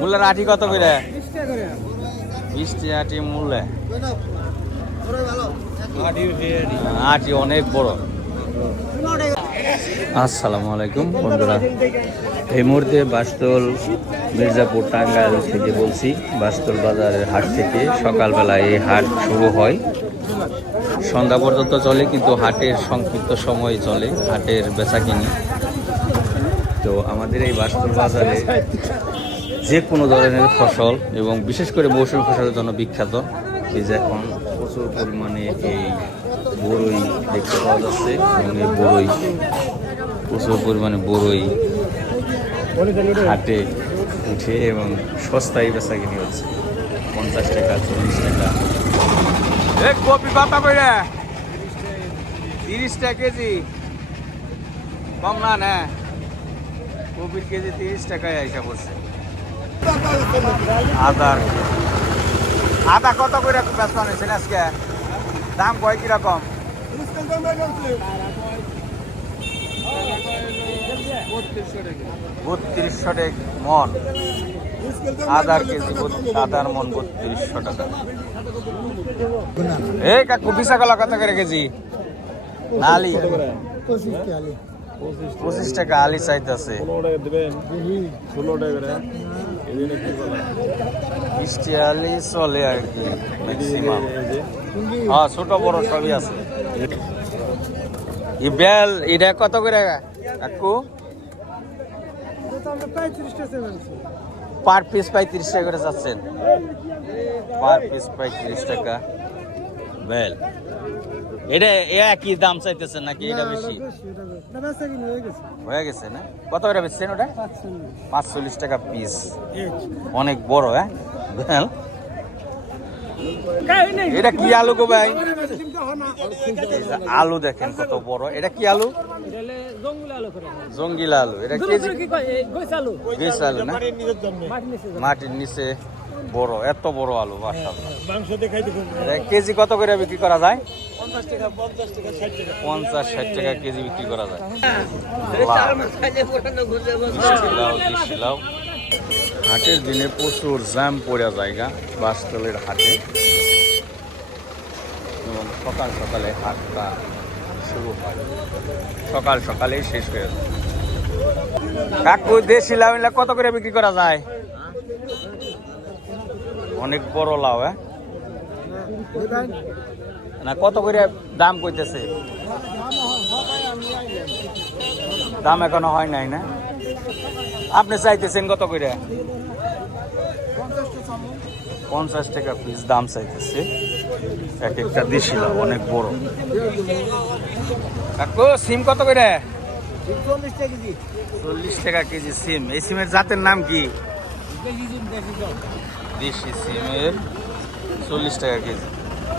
মূলার আটি কত করে? 20 টাকা আটি মূল্যে। আটি অনেক বড়। আসসালামু আলাইকুম বন্ধুরা, এই মুহূর্তে বাস্তল মির্জাপুর টাঙ্গাইল থেকে বলছি। বাস্তল বাজারের হাট থেকে সকালবেলা এই হাট শুরু হয়, সন্ধ্যা পর্যন্ত চলে, কিন্তু হাটের সংক্ষিপ্ত সময় চলে হাটের বেচাকিনি। তো আমাদের এই বাস্তল বাজারে যে কোনো ধরনের ফসল এবং বিশেষ করে মৌসুমী ফসলের জন্য বিখ্যাত। এই যে এখন প্রচুর পরিমাণে এই বড়ই দেখতে পাওয়া যাচ্ছে এবং এই বড়ই প্রচুর পরিমাণে বড়ই হাটে উঠে এবং সস্তায় বেচা কিনি হচ্ছে। 50 টাকা 40 টাকা। কপি পাতা বেড়ে 30 টাকা কেজি, কম না না, কপির কেজি 30 টাকায় আইসা পড়ছে। আদা কত করে বেচা নিয়েছেন আজকে? দাম কয় কিরকম? 3200 টাকা মন আদার কেজি। আদার মন 3200 টাকা। এই কাকু বিশা কলা কত করে কেজি? আলি 25 টাকা আলি চাইতেছে। বৃষ্টি আলি চলে আর কি ম্যাক্সিমাম। হ্যাঁ, ছোট বড় সবই আছে। বেল এটা কত করে কাকু? পার পিস 35 টাকা করে যাচ্ছেন। পার পিস 35 টাকা বেল। এটা একই দাম চাইতেছেন নাকি এটা বেশি হয়ে গেছে? না, কত করে বেচছেন ওটা? 45 টাকা পিস। অনেক বড়। হ্যাঁ, বেল। এটা কি আলু গো ভাই? আলু দেখেন কত বড়। এটা কি আলু? জঙ্গিলা আলু। এটা কেজি গইস আলু না, মাটির নিচে বড়, এত বড় আলু। কেজি কত করে বিক্রি করা যায়? 50-60 টাকা কেজি বিক্রি করা যায়। হাটের দিনে প্রচুর জ্যাম পড়া জায়গা বাসতলের হাটে, এবং সকাল সকালে হাটটা শুরু হয়, সকাল সকালেই শেষ হয়ে যায়। কাকু দেশি লাউ কত করে বিক্রি করা যায়? অনেক বড় লাউ। হ্যাঁ না, কত করে দাম কইতেছে? দাম এখনো হয় নাই না? আপনি চাইতেছেন কত করে? 50 টাকা পিস দাম চাইতেছে। এক একটা দেশি লাউ অনেক বড়। কাকু সিম কত করে? 40 টাকা কেজি সিম। এই সিমের জাতের নাম কি? দেশি সিমের 40 টাকা কেজি।